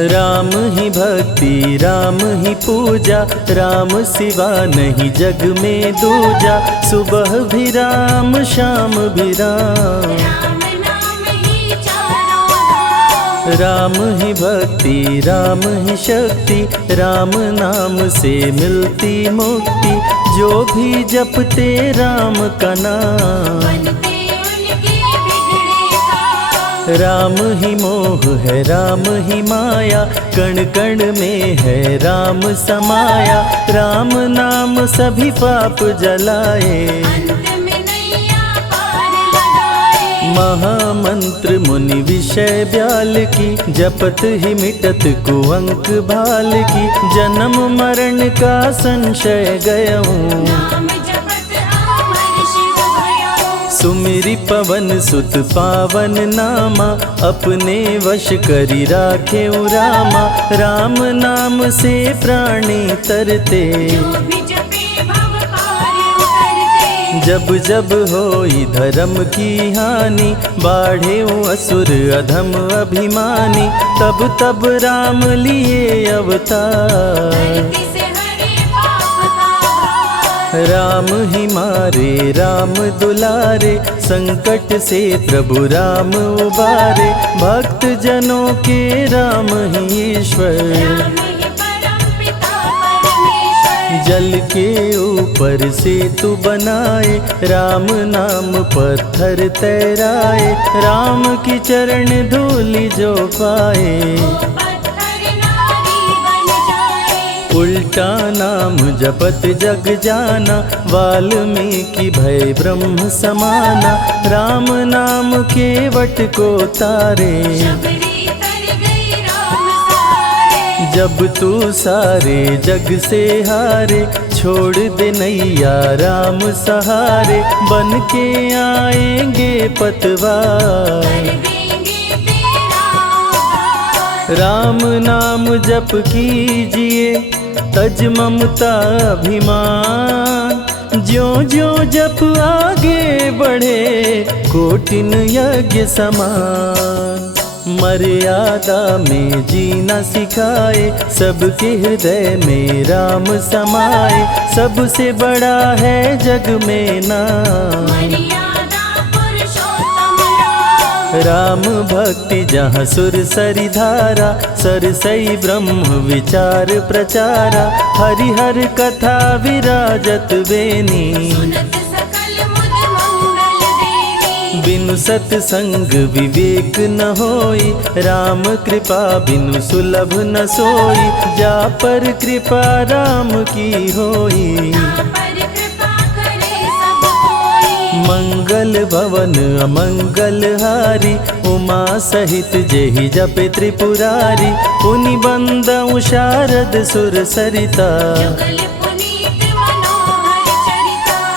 राम ही भक्ति राम ही पूजा, राम सिवा नहीं जग में दूजा। सुबह भी राम शाम भी राम, राम ही भक्ति राम ही शक्ति, राम नाम से मिलती मुक्ति। जो भी जपते राम का नाम, राम ही मोह है राम ही माया, कण कण में है राम समाया। राम नाम सभी पाप जलाए, महामंत्र मुनि विषय ब्याल की, जपत ही मिटत कुअंक भाल की। जन्म मरण का संशय गयऊं, सुमिरि पवन सुत पावन नामा। अपने वश करी राखे रामा, राम नाम से प्राणी तरते। जब जब होई धर्म की हानि, बाढ़े असुर अधम अभिमानी। तब तब राम लिए अवतार, राम ही मारे राम दुलारे। संकट से प्रभु राम उबारे, भक्त जनों के राम ही ईश्वर। जल के ऊपर सेतु बनाए, राम नाम पत्थर तैराए। राम की चरण धूलि जो पाए, उल्टा नाम जपत जग जाना। वाल्मीकि भय ब्रह्म समाना, राम नाम के वट को तारे। जब तू सारे जग से हारे, छोड़ दे नैया राम सहारे। बन के आएंगे पतवार, राम नाम जप कीजिए तज ममता अभिमान। ज्यों ज्यों जप आगे बढ़े, कोटिन यज्ञ समान। मर्यादा में जीना सिखाए, सबके हृदय में राम समाए। सबसे बड़ा है जग में नाम, राम भक्ति जहाँ सुर सरि धारा। सरसई ब्रह्म विचार प्रचारा, हरिहर कथा विराजत बेनी। बिनु सत्संग विवेक न होई, राम कृपा बिनु सुलभ न सोई। जा पर कृपा राम की होई, मंगल भवन अमंगल हारी। उमा सहित जेहि जपे त्रिपुरारी, पुनि बंदउ शारद सुर सरिता।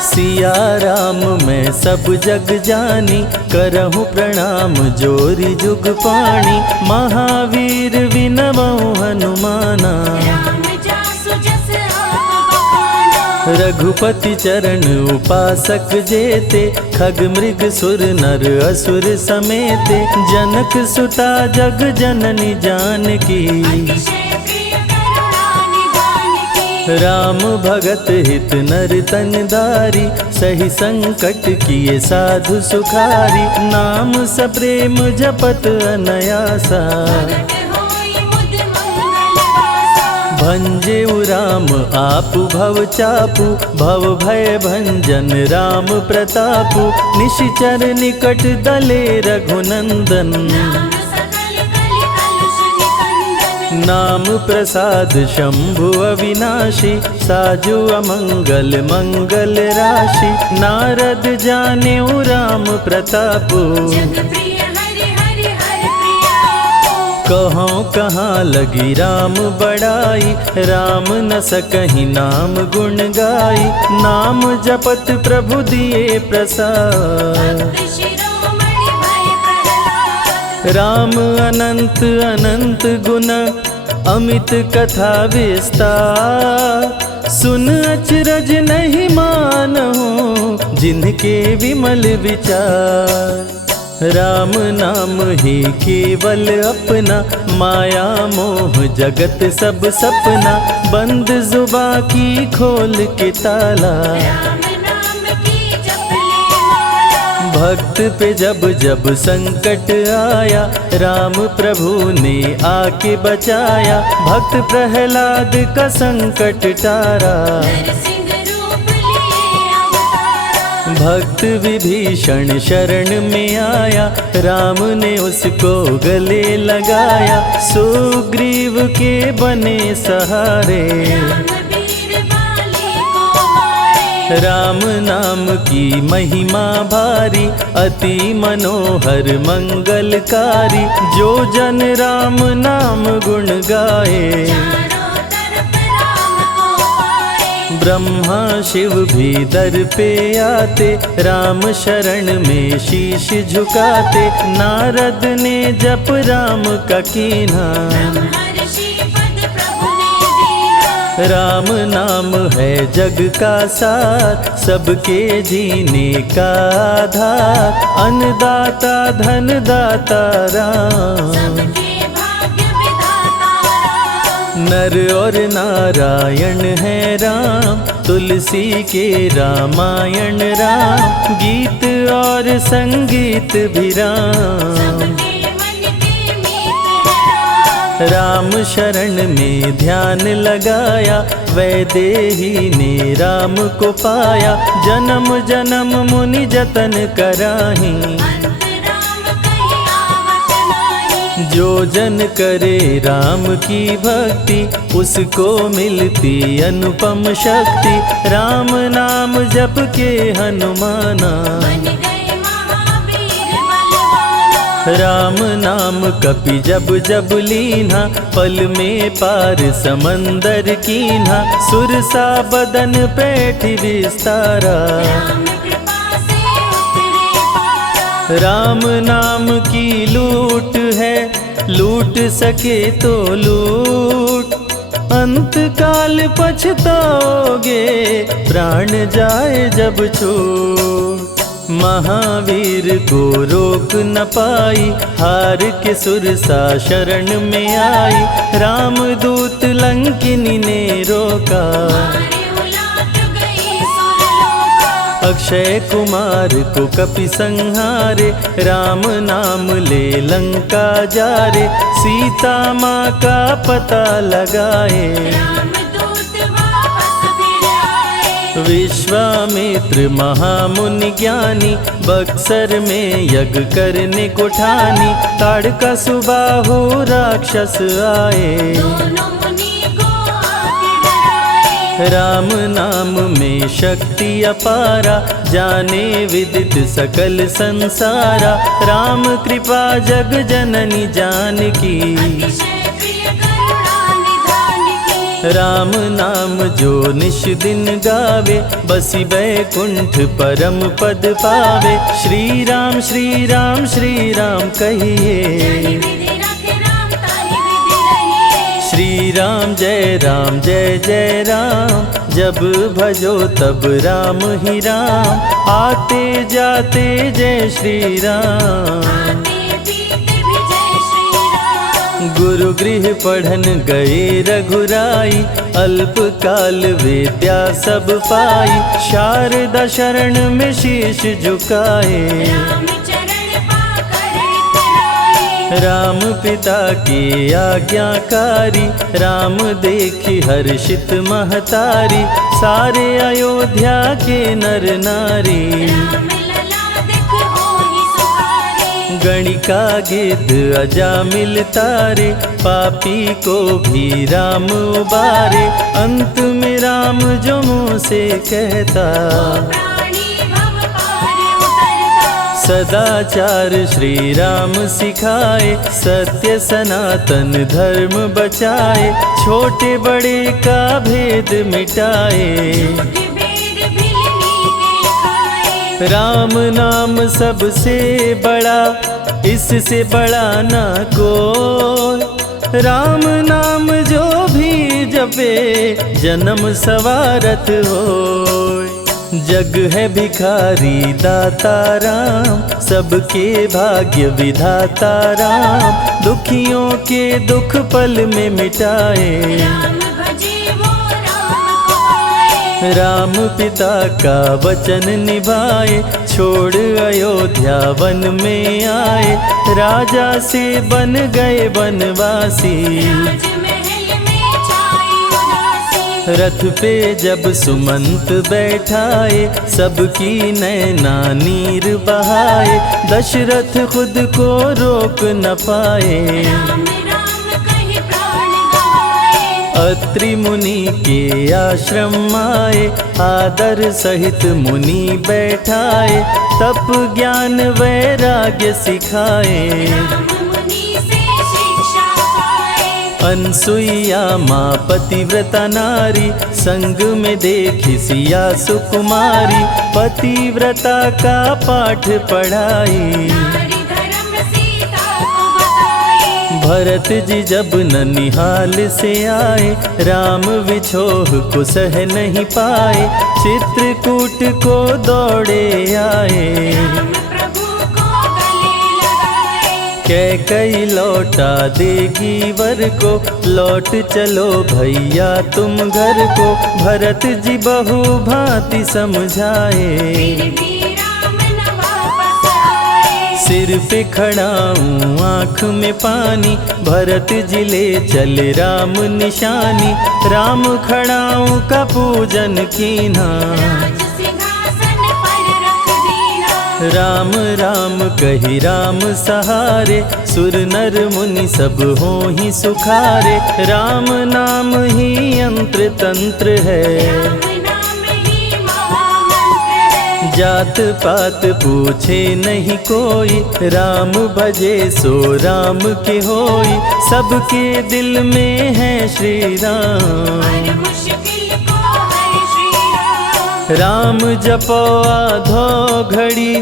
सिया राम मैं सब जग जानी, करहूँ प्रणाम जोरी जुग पाणी। महावीर विनवऊँ हनुमाना, रघुपति चरण उपासक जेते। खग मृग सुर नर असुर समेते, जनक सुता जग जननी जानकी। राम भगत हित नर तन दारी, सही संकट किए साधु सुखारी। नाम सप्रेम जपत अनयासा, भंजेउ राम आपु भव चापु। भव भय भंजन राम प्रतापु, निशिचर निकट दले रघुनंदन। नाम प्रसाद शंभु अविनाशी, साजु अमंगल मंगल राशि। नारद जानेउ राम प्रतापु, कहाँ कहाँ लगी राम बड़ाई। राम न सकहि नाम गुण गाई, नाम जपत प्रभु दिए प्रसाद। राम अनंत अनंत गुण, अमित कथा विस्तार। सुन अचरज नहीं मानहु, जिनके विमल विचार। राम नाम ही केवल अपना, माया मोह जगत सब सपना, बंद जुबां की खोल के ताला, राम नाम की जप ले माला। भक्त पे जब जब संकट आया, राम प्रभु ने आके बचाया, भक्त प्रहलाद का संकट टारा, नरसिंह रूप लिए अवतारा। भक्त विभीषण शरण में आया, राम ने उसको गले लगाया, सुग्रीव के बने सहारे, राम वीर बाली को मारे। राम नाम की महिमा भारी, अति मनोहर मंगलकारी, जो जन राम नाम गुण गाए, चारों तरफ राम को पाए। ब्रह्मा शिव भी दर पे आते, राम शरण में शीश झुकाते, नारद ने जप राम का कीन्हा, ब्रह्मर्षि पद प्रभु ने दीना। राम नाम है जग का सार, सबके जीने का आधार, अन्नदाता धनदाता राम, सबके भाग्य विधाता राम। नर और नारायण है राम, तुलसी के रामायण राम, गीत और संगीत भी राम, सबके मन के मीत है राम। राम शरण में ध्यान लगाया, वैदेही ने राम को पाया, जन्म जन्म मुनि जतन कराही, अंत राम कहीं आवत नाही। जो जन करे राम की भक्ति, उसको मिलती अनुपम शक्ति, राम नाम जप के हनुमाना, बन गए महावीर बलवाना। राम नाम कपि जब जब लीन्हा, पल में पार समंदर कीन्हा, सुरसा बदन पैठ विस्तारा, राम कृपा से उतरे पारा। राम नाम की लूट है, लूट सके तो लूट, अंत काल पछताओगे, प्राण जाए जब छूट, महावीर को रोक न पाई, हार के सुरसा शरण में आई, रामदूत लंकिनी ने रोका, मारे उलाट गई सुरलोका। अक्षय कुमार को कपि संहारे, राम नाम ले लंका जारे, सीता माँ का पता लगाए, रामदूत वापस फिर आए। विश्वामित्र महामुनि ज्ञानी, बक्सर में यज्ञ करने को ठानी, ताड़का सुबाहु राक्षस आए, दोनों मुनि को आके डराए। राम नाम में शक्ति अपारा, जाने विदित सकल संसारा, राम कृपा जग जननी जानकी, अतिशय प्रिय करुणा निधान की। राम नाम जो निश दिन गावे, बसी बैकुंठ परम पद पावे, श्री राम श्री राम श्री राम जानि कहिए, विधि रखे राम ताहि विधि रहिए। श्री राम जय जय राम, जब भजो तब राम ही राम, आते जाते जय श्री राम, आते पीते भी जय श्री राम। गुरु गृह पढ़न गए रघुराई, अल्प काल विद्या सब पाई, शारदा शरण में शीश झुकाए, राम चरण पाकर इतराए। राम पिता की आज्ञाकारी, राम देखी हर्षित महतारी, सारे अयोध्या के नर नारी, राम लला दिख होहि सुखारे। गणिका गिद्ध अजामिल तारे, पापी को भी राम उबारे, अंत में राम जो मुँह से कहता, प्राणी भव पार उतरता। सदाचार श्री राम सिखाए, सत्य सनातन धर्म बचाए, छोटे बड़े का भेद मिटाए, झूठ भेद भिलनी के खाए। राम नाम सबसे बड़ा, इससे बड़ा ना कोई, राम नाम जो भी जपे, जन्म सवारत होय, जग है भिखारी दाता राम, सबके भाग्य विधाता राम, दुखियों के दुख पल में मिटाए। राम भजे वो राम को पाए। राम पिता का वचन निभाए, छोड़ अयोध्या वन में आए, राजा से बन गए वनवासी। राजमहल में छाई उदासी। रथ पे जब सुमंत बैठाए, सबकी नैना नीर बहाए, दशरथ खुद को रोक न पाए। राम राम कहि प्राण गवाए। अत्रि मुनि के आश्रम आए, आदर सहित मुनि बैठाए, तप ज्ञान वैराग्य सिखाए। राम मुनि से शिक्षा पाए। अनसुईया माँ पतिव्रता नारी, संग में देखी सिया सुकुमारी, पतिव्रता का पाठ पढ़ाई। नारी धर्म सीता को बताए। भरत जी जब ननिहाल से आए, राम विछोह को सह नहीं पाए, चित्रकूट को दौड़े आए। राम प्रभु को गले लगाए। कैकई लौटा देगी वर को, लौट चलो भैया तुम घर को, भरत जी बहु भांति समझाए। फिर भी राम न वापस आए। सिर पे खड़ाऊं आँख में पानी, भरत जी ले चले राम निशानी, राम खड़ाऊं का पूजन कीना। राज सिंहासन पर रख दीना। राम राम कही राम सहारे, सुर नर मुनि सब हो ही सुखारे, राम नाम ही यंत्र तंत्र है। राम नाम ही महामंत्र है। जात पात पूछे नहीं कोई, राम भजे सो राम के होई, सबके दिल में है श्री राम। हर मुश्किल को हर श्री राम। राम जपो आधो घड़ी,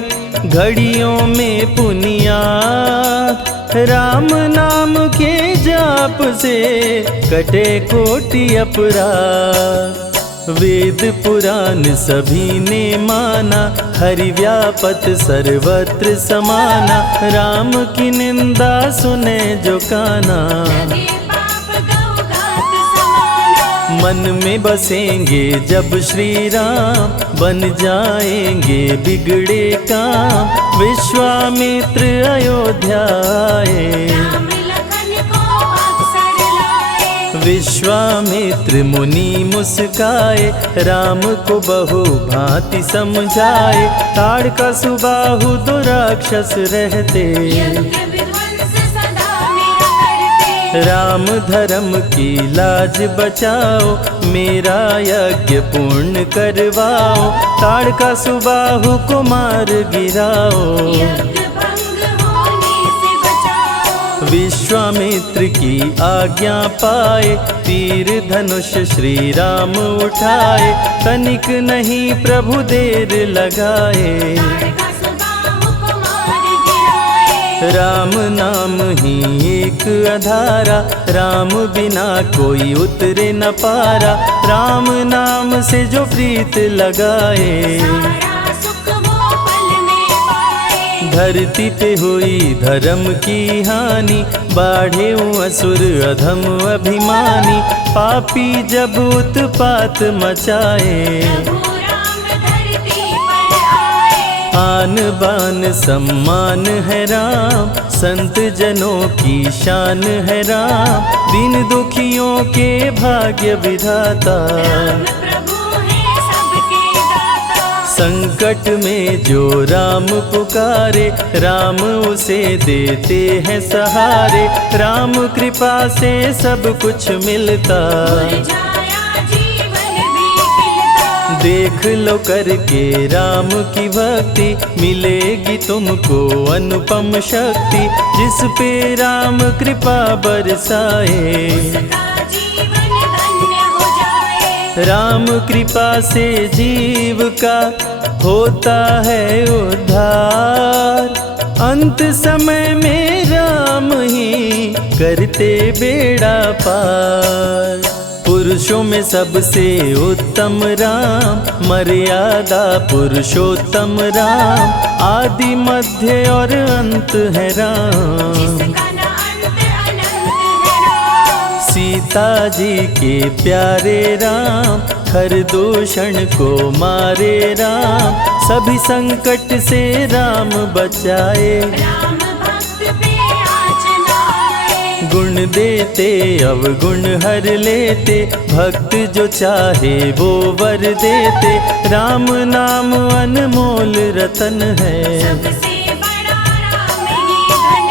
घड़ियों में पुनियात, राम नाम के जाप से कटे कोटि अपराध। वेद पुराण सभी ने माना, हरि व्यापत सर्वत्र समाना, राम की निंदा सुने जो काना। लगे पाप गौ घात समाना। मन में बसेंगे जब श्री राम, बन जाएंगे बिगड़े काम, विश्वामित्र अयोध्या आए। राम लखन को अवसर लाए। विश्वामित्र मुनि मुस्काए, राम को बहु भांति समझाए, ताड़का सुबाहु दो राक्षस रहते, यज्ञ विध्वंस सदा मेरा करते। राम धर्म की लाज बचाओ, मेरा यज्ञ पूर्ण करवाओ, ताड़का सुबाहु को मार गिराओ। यज्ञ भंग होने से बचाओ। विश्वामित्र की आज्ञा पाए, तीर धनुष श्री राम उठाए, तनिक नहीं प्रभु देर लगाए। ताड़का सुबाहु को मार गिराए। राम नाम ही एक आधारा, राम बिना कोई उतरे न पारा, राम नाम से जो प्रीत लगाए। सारा सुख वो पल में पाए। धरती पे हुई धर्म की हानि, बाढ़े असुर अधम अभिमानी, पापी जब उत्पात मचाए। प्रभु राम धरती पर आए। आन बान सम्मान है राम, संत जनों की शान है राम, दीन दुखियों के भाग्य विधाता। राम प्रभु है सबके दाता। संकट में जो राम पुकारे, राम उसे देते हैं सहारे, राम कृपा से सब कुछ मिलता। मुरझाया जीवन भी खिलता। देख लो करके राम की भक्ति, मिलेगी तुमको अनुपम शक्ति, जिस पे राम कृपा बरसाए। उसका जीवन धन्य हो जाए। राम कृपा से जीव का होता है उद्धार, अंत समय में राम ही करते बेड़ा पार। पुरुषों में सबसे उत्तम राम, मर्यादा पुरुषोत्तम राम, आदि मध्य और अंत है राम। जिसका न अंत अनंत है राम। सीता जी के प्यारे राम, हर दूषण को मारे राम, सभी संकट से राम बचाए। राम भक्त पे आँच न आए। गुण देते अवगुण हर लेते, भक्त जो चाहे वो वर देते। राम नाम अनमोल रतन है, सबसे बड़ा राम ही धन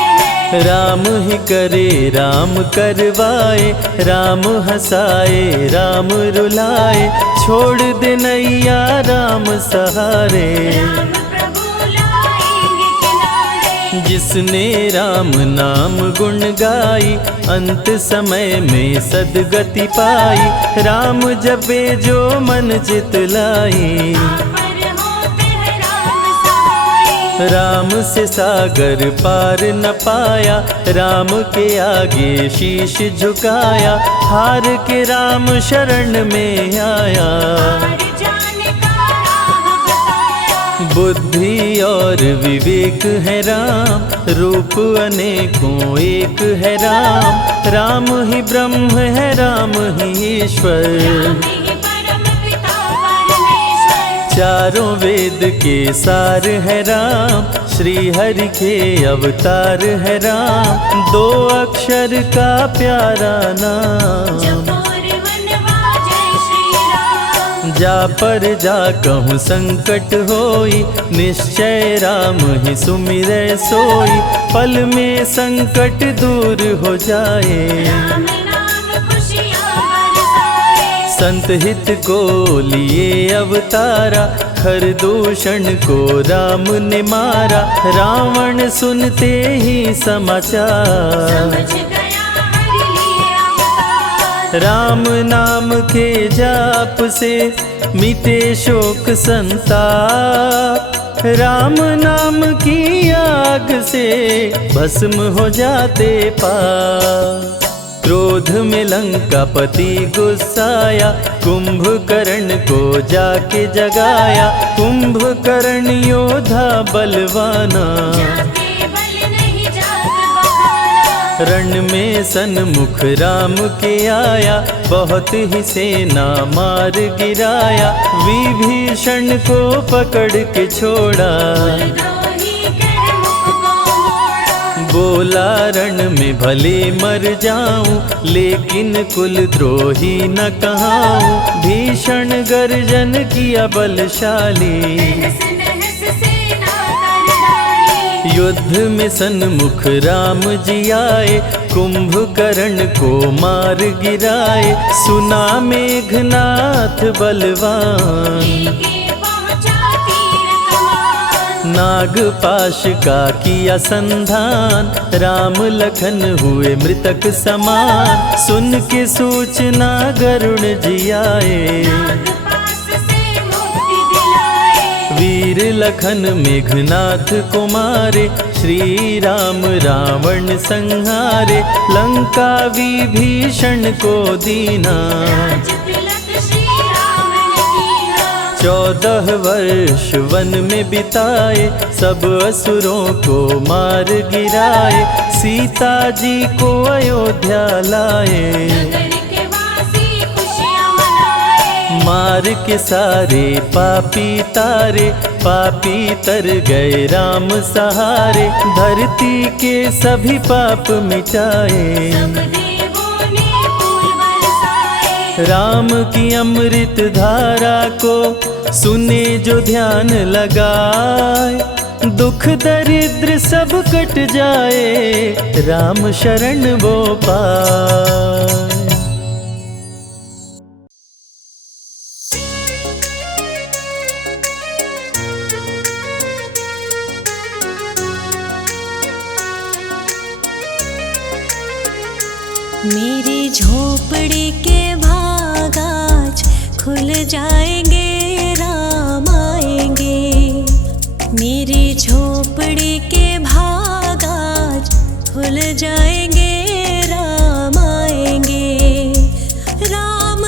है। राम ही करे राम करवाए, राम हंसाए राम रुलाए, छोड़ दे नैया राम सहारे। राम प्रभु लाएंगे किनारे। जिसने राम नाम गुण गाई, अंत समय में सदगति पाई। राम जपे जो मन चित लाई, पर होते हैं राम सहाय। राम से सागर पार न पाया, राम के आगे शीश झुकाया। हार के राम शरण में आया, हार जाने का राह बताया। बुद्धि और विवेक है राम, रूप अनेकों एक है राम। राम ही ब्रह्म है राम ही ईश्वर, राम ही परम पिता परमेश्वर। चारों वेद के सार है राम, श्री हरि के अवतार है राम। दो अक्षर का प्यारा नाम, जपोर वनवा जय श्री राम। जा पर जा कहूँ संकट होई, निश्चय राम ही सुमिरै सोई। पल में संकट दूर हो जाए, राम नाम खुशियाँ बरसाए। संत हित को लिए अवतारा, हर दूषण को राम ने मारा। रावण सुनते ही समाचार, समझ गया हरि लिए अवतार। राम नाम के जाप से मिटे शोक संताप। राम नाम की आग से भस्म हो जाते पाप। क्रोध में लंकापति गुस्साया, कुंभकर्ण को जाके जगाया। कुंभकर्ण योद्धा बलवाना, जाके बल नहीं जाग बहाना। रण में सन्मुख राम के आया, बहुत ही सेना मार गिराया। विभीषण को पकड़ के छोड़ा, द्रोही कर मुख को मोड़ा। बोला रण में भले मर जाऊं, लेकिन कुल द्रोही न कहाऊं। भीषण गर्जन किया बलशाली, तहस नहस सेना कर डाली। युद्ध में सन्मुख राम जी आए, कुंभकर्ण को मार गिराए। सुना मेघनाथ बलवान, लेके पहुँचा तीर कमान। नागपाश का किया संधान, राम लखन हुए मृतक समान। सुन के सूचना गरुण जी आए, नागपाश से मुक्ति दिलाए। वीर लखन मेघनाथ को मारे। श्री राम रावण संहारे, लंका विभीषण को दीना। राज तिलक श्री राम ने कीना। 14 वर्ष वन में बिताए, सब असुरों को मार गिराए। सीता जी को अयोध्या लाए, नगर के वासी खुशियाँ मनाए। मार के सारे पापी तारे। पापी तर गए राम सहारे, धरती के सभी पाप मिटाए। सब देवों ने फूल बरसाए। राम की अमृत धारा को सुने जो ध्यान लगाए। दुख दरिद्र सब कट जाए, राम शरण वो पाए। मेरी झोपड़ी के भाग आज खुल जाएंगे, राम आएंगे। मेरी झोपड़ी के भाग आज खुल जाएंगे, राम आएंगे। राम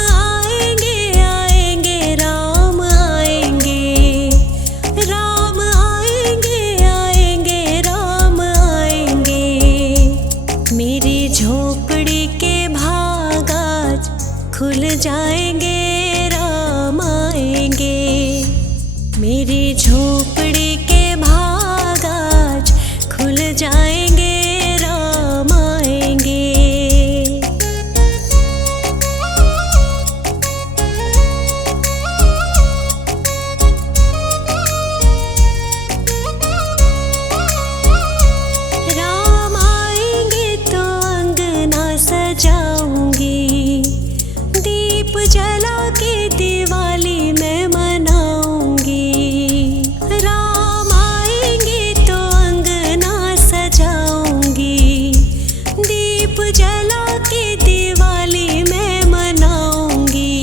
खुल जाएंगे, राम आएंगे। मेरी झोपड़ी के भाग आज खुल जाएंगे, राम आएंगे। राम आएंगे तो अंगना सजाऊंगी, दीप जला के दिवाली मैं मनाऊंगी। राम आएंगे तो अंगना सजाऊंगी, दीप जला के दिवाली मैं मनाऊंगी।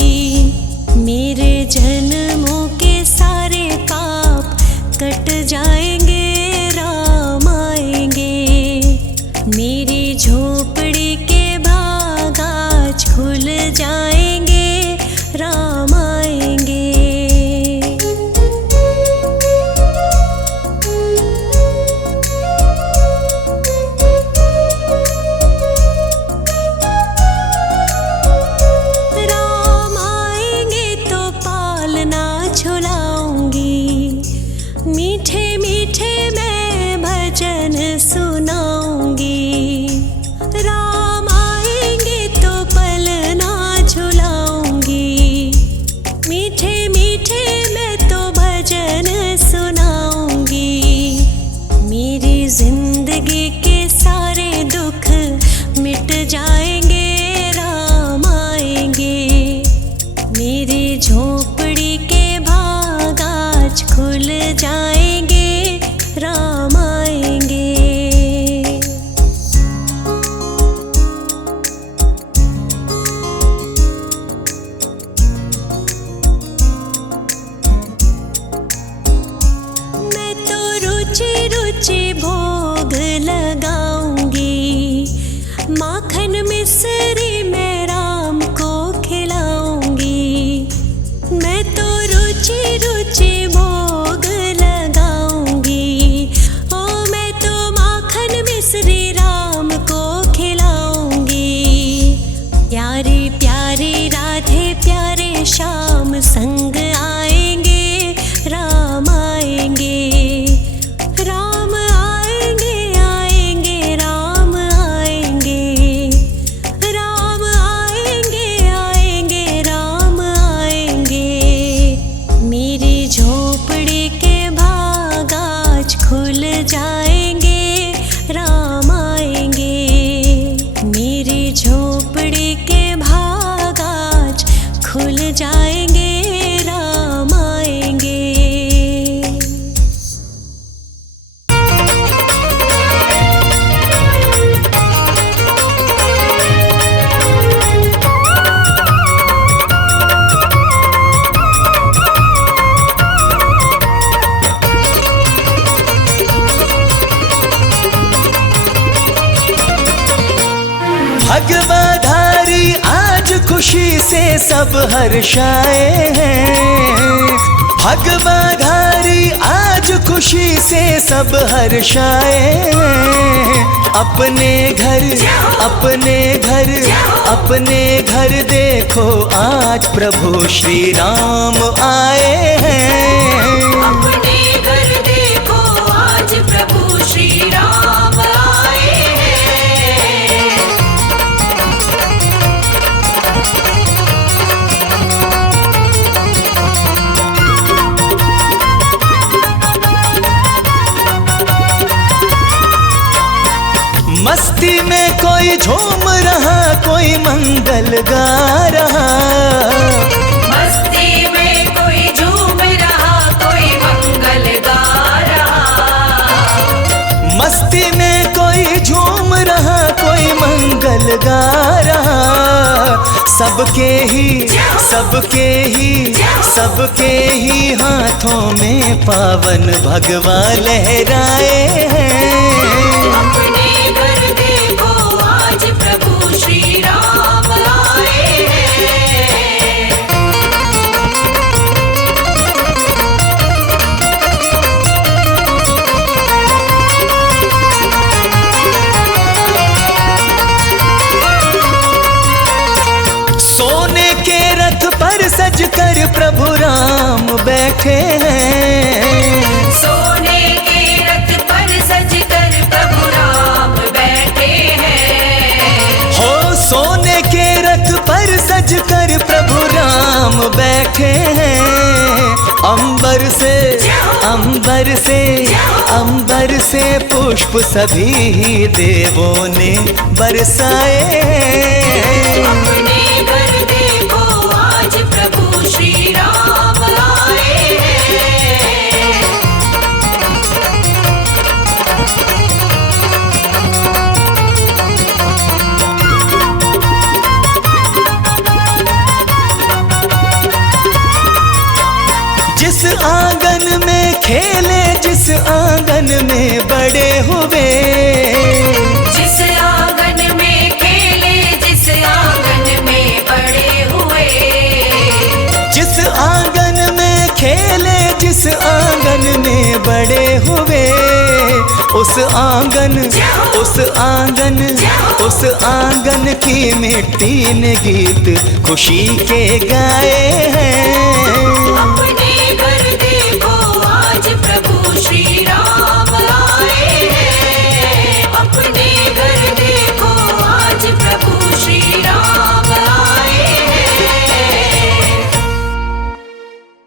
मेरे जन्मों के सारे पाप कट जाएंगे, राम आएंगे। मेरी झोपड़ी के भाग आज खुल जाएंगे, राम आएंगे। राम आएंगे तो पालना झुलाऊंगी, मीठे मीठे मैं भजन सुनाऊंगी। राम आएंगे तो पलना झुलाऊंगी, मीठे मीठे मैं तो भजन सुनाऊंगी। मेरी जिंदगी के सारे दुख मिट जाएंगे, राम आएंगे। मेरी झोपड़ी के भाग आज खुल जाएंगे, राम आएंगे। मैं तो रुचि रुचि भोग लगाऊंगी, माखन मिश्री मैं राम को खिलाऊंगी। मैं तो रुचि रुचि भोग लगाऊंगी, ओ मैं तो माखन मिश्री राम को खिलाऊंगी। प्यारे प्यारे राधे प्यारे श्याम संग आएंगे, राम आएंगे। राम आएंगे आएंगे राम आएंगे, राम आएंगे आएंगे राम आएंगे। मेरी झोपड़ी के भाग आज खुल जाएंगे, राम आएंगे। मेरी झोपड़ी के भाग आज खुल जाएंगे, राम आएंगे। भगवाधारी आज खुशी से सब हर्षाए हैं। भगवाधारी आज खुशी से सब हर्षाए हैं। अपने घर अपने घर अपने घर देखो आज प्रभु श्री राम आए हैं। अपने घर देखो आज प्रभु श्री राम आए हैं। मस्ती में कोई झूम रहा, कोई मंगल गा रहा। मस्ती में कोई झूम रहा, कोई मंगल गा रहा। मस्ती में कोई झूम रहा, कोई मंगल गा रहा। सबके ही हाथों में पावन भगवा लहराए हैं। अपने घर देखो आज प्रभु श्री राम आए हैं। सोने सज कर प्रभु राम बैठे हैं। सोने के रथ पर सज कर प्रभु राम बैठे हैं। हो सोने के रथ पर सज कर प्रभु राम बैठे हैं। अंबर से पुष्प सभी देवों ने बरसाए। अपने घर देखो आज प्रभु श्री राम आए हैं। जिस आंगन में खेले, जिस आंगन में बड़े हुए, जिस आंगन में खेले, जिस आंगन में बड़े हुए, जिस आंगन में खेले, जिस आंगन में बड़े हुए, उस आंगन की मिट्टी ने गीत खुशी के गाए हैं।